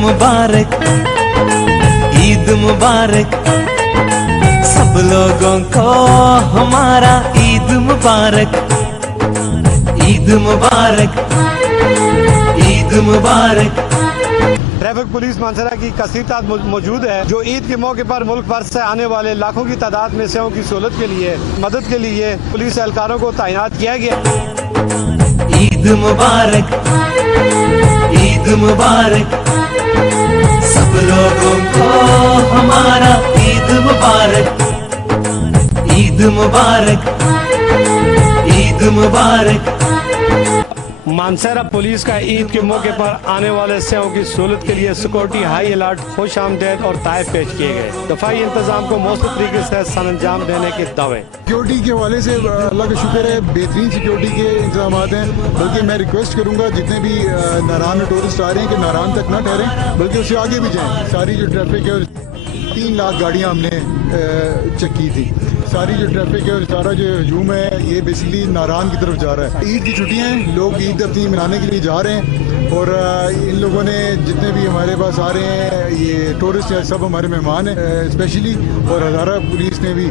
मुबारक, ईद मुबारक, सब लोगों को हमारा ईद मुबारक, ईद मुबारक, ईद मुबारक। ट्रैफिक पुलिस मानसरा की कसीर तादाद मौजूद है, जो ईद के मौके पर मुल्क भर से आने वाले लाखों की तादाद में सेवाओं की सहूलत के लिए मदद के लिए पुलिस एहलकारों को तैनात किया गया। ईद मुबारक, ईद मुबारक, सब लोगों को हमारा ईद मुबारक, ईद मुबारक, ईद मुबारक। मानसरा पुलिस का ईद के मौके पर आने वाले सेवाओं की सहूलत के लिए सिक्योरिटी हाई अलर्ट, खुश आमदेद और ताइफ पेश किए गए। दफाई इंतजाम को मौसम तरीके से सरअंजाम देने के दावे। सिक्योरिटी के हवाले से अल्लाह का शुक्र है, बेहतरीन सिक्योरिटी के इंतजाम हैं। बल्कि मैं रिक्वेस्ट करूंगा जितने भी नारायण में टूरिस्ट आ रहे हैं कि नारायण तक ना ठहरें, बल्कि उससे आगे भी जाएं। सारी जो ट्रैफिक है 3 लाख गाड़ियां हमने चेक की थी। सारी जो ट्रैफिक है और सारा जो हजूम है ये बेसिकली नारायण की तरफ जा रहा है। ईद की छुट्टियां हैं, लोग ईद अपनी मनाने के लिए जा रहे हैं और इन लोगों ने जितने भी हमारे पास आ रहे हैं ये टूरिस्ट हैं, सब हमारे मेहमान हैं स्पेशली। और हज़ारा पुलिस ने भी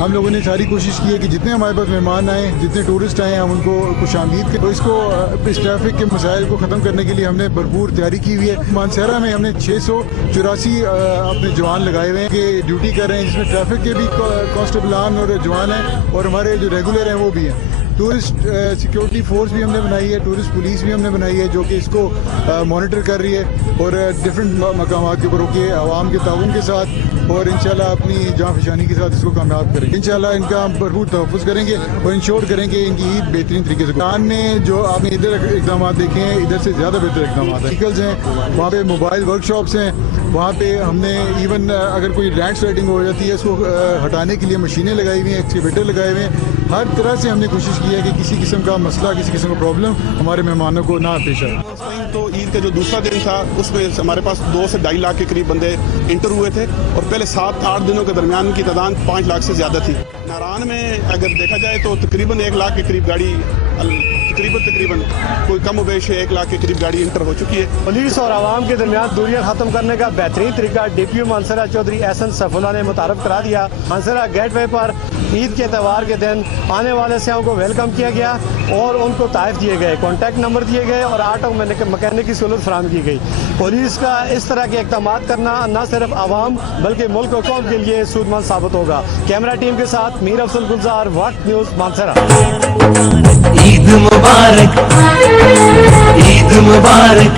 हम लोगों ने सारी कोशिश की है कि जितने हमारे पास मेहमान आए, जितने टूरिस्ट आए, हम उनको खुशामदीद करें। तो इसको इस ट्रैफिक के मसाइल को ख़त्म करने के लिए हमने भरपूर तैयारी की हुई है। मानसरा में हमने 684 अपने जवान लगाए हुए हैं कि ड्यूटी कर रहे हैं, जिसमें ट्रैफिक के भी कांस्टेबल और जवान हैं और हमारे जो रेगुलर हैं वो भी हैं। टूरिस्ट सिक्योरिटी फोर्स भी हमने बनाई है, टूरिस्ट पुलिस भी हमने बनाई है जो कि इसको मॉनिटर कर रही है और डिफरेंट मकामात के ऊपर होकर आवाम के ताउन के साथ और इंशाल्लाह अपनी जान फशानी के साथ इसको कामयाब करेंगे। इंशाल्लाह इनका हम भरपूर तहफ़्फ़ुज़ करेंगे और इंश्योर करेंगे इनकी ईद बेहतरीन तरीके से। कान में जो आपने इधर इक़दाम देखे हैं, इधर से ज़्यादा बेहतर इक़दाम हैं। व्हीकल्स हैं, वहाँ पे मोबाइल वर्कशॉप्स हैं, वहाँ पे हमने इवन अगर कोई लैंड स्लाइडिंग हो जाती है इसको हटाने के लिए मशीनें लगाई हुई हैं, एक्सकेवेटर लगाए हुए हैं। हर तरह से हमने कोशिश की है कि किसी किस्म का मसला, किसी किस्म का प्रॉब्लम हमारे मेहमानों को ना पेश आए। तो ईद का जो दूसरा दिन था उसमें हमारे पास 2 से 2.5 लाख के करीब बंदे इंटर हुए थे और पहले 7-8 दिनों के दरमियान की तादाद 5 लाख से ज़्यादा थी। नारायण में अगर देखा जाए तो तकरीबन 1 लाख के करीब गाड़ी तकरीबन कोई कम उबेश 1 लाख के करीब गाड़ी इंटर हो चुकी है। पुलिस और आवाम के दरमियान दूरियां खत्म करने का बेहतरीन तरीका DPO मानसरा चौधरी एहसन सैफुल्लाह ने मुतारफ करा दिया। मानसरा गेटवे पर ईद के त्यौहार के दिन आने वाले सेवाओं को वेलकम किया गया और उनको ताइफ दिए गए, कॉन्टैक्ट नंबर दिए गए और ऑटो मैकेनिक की सहूलत फराहम की गई। पुलिस का इस तरह के इक़दामात करना न सिर्फ आवाम बल्कि मुल्क और कौम के लिए सूदमंद साबित होगा। कैमरा टीम के साथ मीर अफसल गुलजार, वक्त न्यूज़, मानसरा। ईद मुबारक, ईद मुबारक।